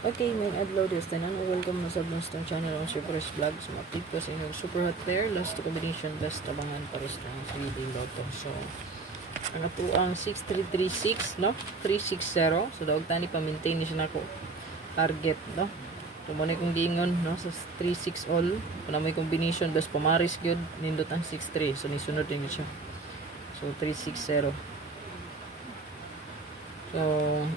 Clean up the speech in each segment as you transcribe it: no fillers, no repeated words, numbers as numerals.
Okay, may adlaw this tanan. Welcome na sa Bluestone channel on Super Vlog. So, update ko sa inyong super hot player. Last combination, best tabangan pares ng 3D Lotto. So, ang ato ang 6336, no? 360. So, daog tani pa-maintain ni siya nako target, no? So, muna kong giingon, no? Sa 36 all. Kung na may combination, best pamaris good, nindot ang 63. So, nisunod din siya. So, 360. So,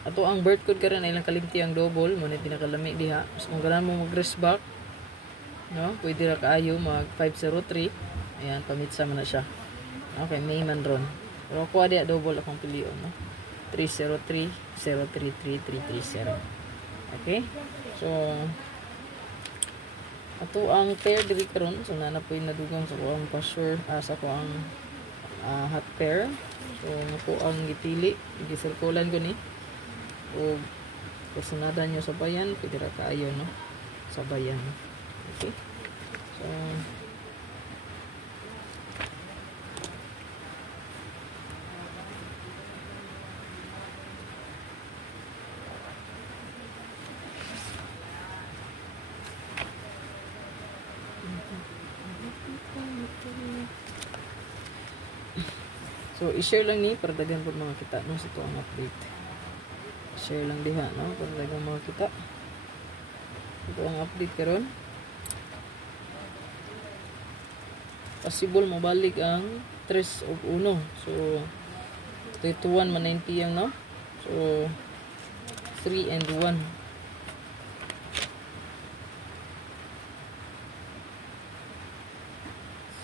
ato ang birth code karon ay ilang kalimti ang double, mo ni pinakalami diha. So, kung ganahan mo mag-rest back, no, pwede ra kaayo mag 503. Ayan, pamitsa man na siya. Okay, may man ron. Pero kuha diha double akong pilion, no. 303 033 330. Okay? So, ato ang pair diri karon, so nanapoy nadugang sa kuang password, sa kuang hot pair. So, ako ang gipili, gisirkulan ko ni. O, personada nyo sa bayan, pwede ra kaayo, no? Sa bayan. Okay? So, so, i-share lang ni para daghan po mga kita no sa tuwang update. Share lang diha no para daghan mga kita. Ito ang update karon. Possible mabalik ang 3 of 1. So 31 190 yang no. So 3 and 1.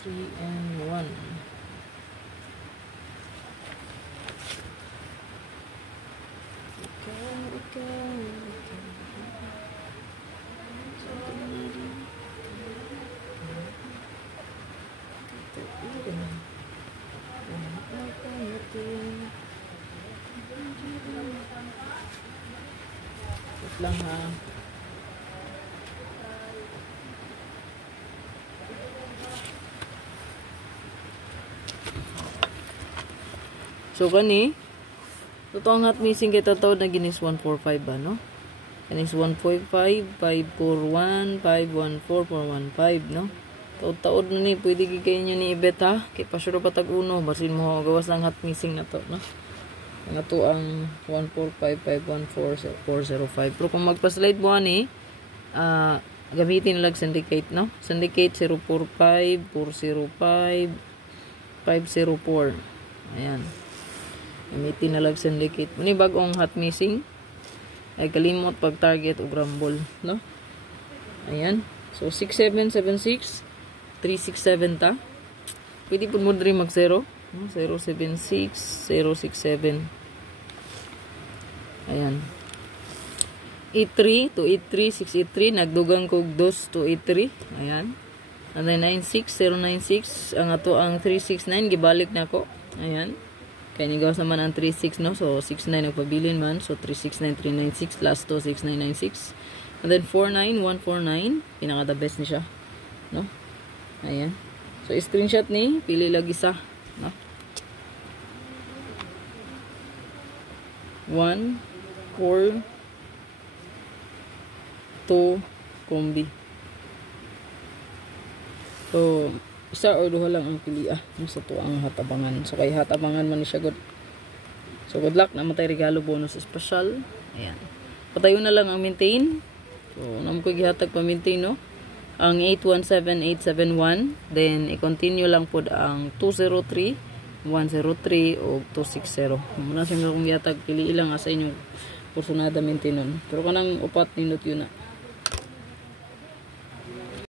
3 and 1. Lang ha. So kani totoo ang hot missing kay tawad na ginis 145 ba no? Ginis 145 541 514 415 no? Taod na ni pwede gigay niyo ni ibet ha. Kay pasuro pa tag uno basin mo gawas lang hot missing na to no? Ang ato ang 145514405. Pero kung magpa-slide mo ani, gamitin lang syndicate, no? Syndicate 045 405 504. Ayan. Gamitin na lang syndicate. Muni bagong hot missing ay kalimot pag target o rumble, no? Ayan. So 6776 367 ta. Pwede po mo rin mag 0. 076 067. Ayan. 83 283 683 nagdugang kog 2 283. Ayan. And then 96 096 ang ato ang 369 gibalik nako. Ayan. Kay nigawas naman ang 36 no. So 69 nagpabilin man. So 369 396 last 2 6996. And then 49 149 pinaka the best ni siya. No? Ayan. So screenshot ni pili lagi sa no. 1 4 2 kombi. So isa or duha lang ang pili sa to ang hatabangan. So kay hatabangan man ni siya good. So good luck na matay regalo bonus special. Ayan. Patayo na lang ang maintain. So namo ko gihatag pa maintain no. Ang 817871 then i-continue lang pod ang 203 103 o 260. Muna sa mga kong yatag pili ilang sa inyong personada maintain nun. Pero kanang upat nindot yun na.